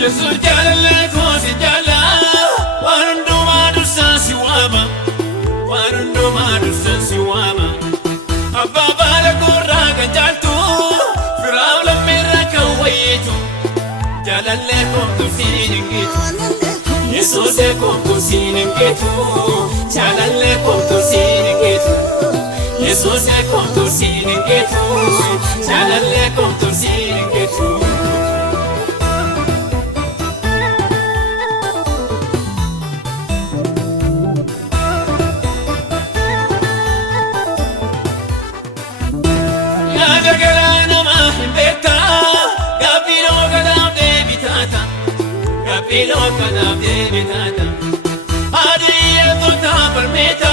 Yesus jalalle kosi jala warundo madusa siwama warundo madusa siwama abba bala korra ganjaltu firawla mera kawayetu jalalle kontu siningitu Yesus kontu siningitu jalalle kontu siningitu Yesus kontu siningitu jalalle kontu siningitu Pilo kana debitata Adiya tota permeta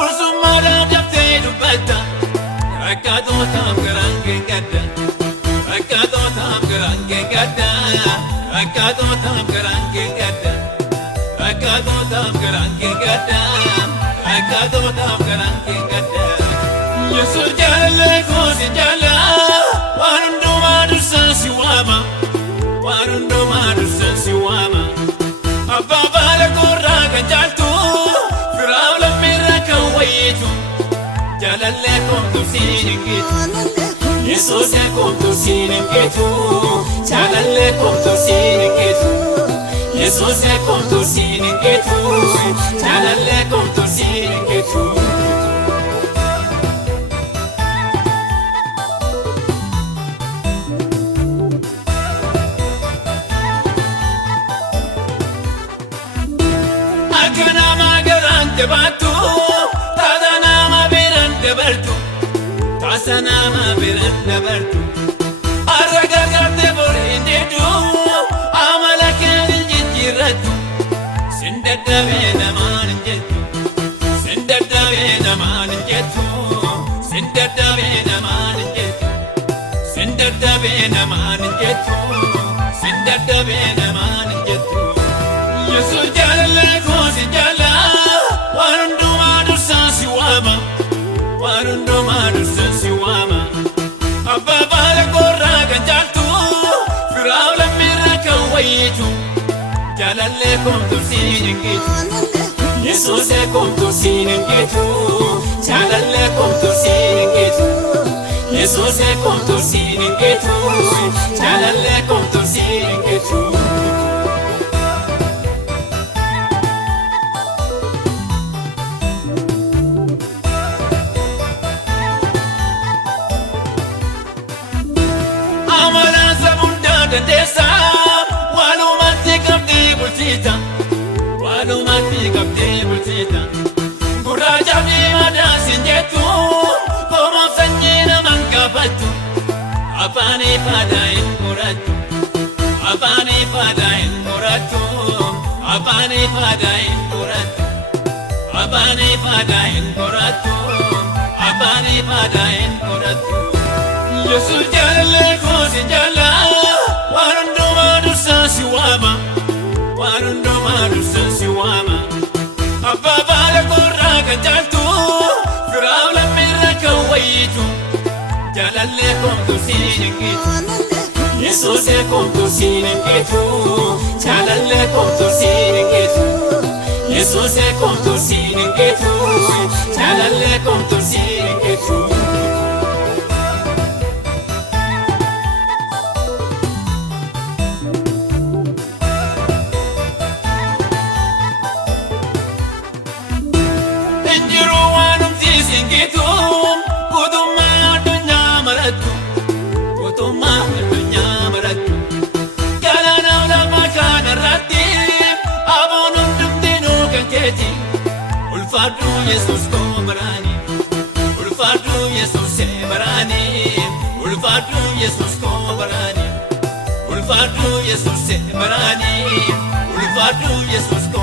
Ursumara dapte dubata Rakato tam garange gadda Rakato tam garange gadda Rakato tam garange gadda Rakato tam garange gadda Rakato tam garange gadda Yesus jalalle kosi jala Warundo madusa siwama Warundo madusa siwama Abba bala korra ganjaltu Firawla mera kawayetu Jalalle kontu siningitu Yesus kontu siningitu Jalalle kontu siningitu Yesus kontu siningitu Jalalle kontu siningitu Batu, tadanama birante bertu, tasanama birante bertu. Arragagate borindedu, amalakal jinjiratu. Sindada vena maninjetu, sindada vena maninjetu, sindada vena maninjetu, sindada vena maninjetu, sindada vena maninjetu. Yesus jalalle kosi jala. Warundo madusa siwama Warundo madusa siwama Abba bala korra ganjaltu Firawla mera kawayetu Jalalle kontu siningitu Yesus kontu siningitu Jalalle kontu siningitu Yesus kontu siningitu Jalalle kontu siningitu Desa walumatti qabdi bultita walumatti qabdi bultita gurraacha fi madaasin jettu koma sanyii naman qabatu afaanii faadaa hin murattu afaanii faadaa hin murattu afaanii faadaa hin murattu afaanii faadaa hin murattu afaanii faadaa hin murattu Yesus jalalle kosi jala Warundo madusa siwama Warundo madusa siwama Abba bala korra ganjaltu Firawla mera kawayetu Jalalle kontu siningitu Yesus kontu siningitu Jalalle kontu siningitu Yesus kontu siningitu Jalalle kontu siningitu Ulfadu Yesus ko barani Ulfadu Yesus se barani Ulfadu Yesus ko barani Ulfadu Yesus se barani Ulfadu Yesus ko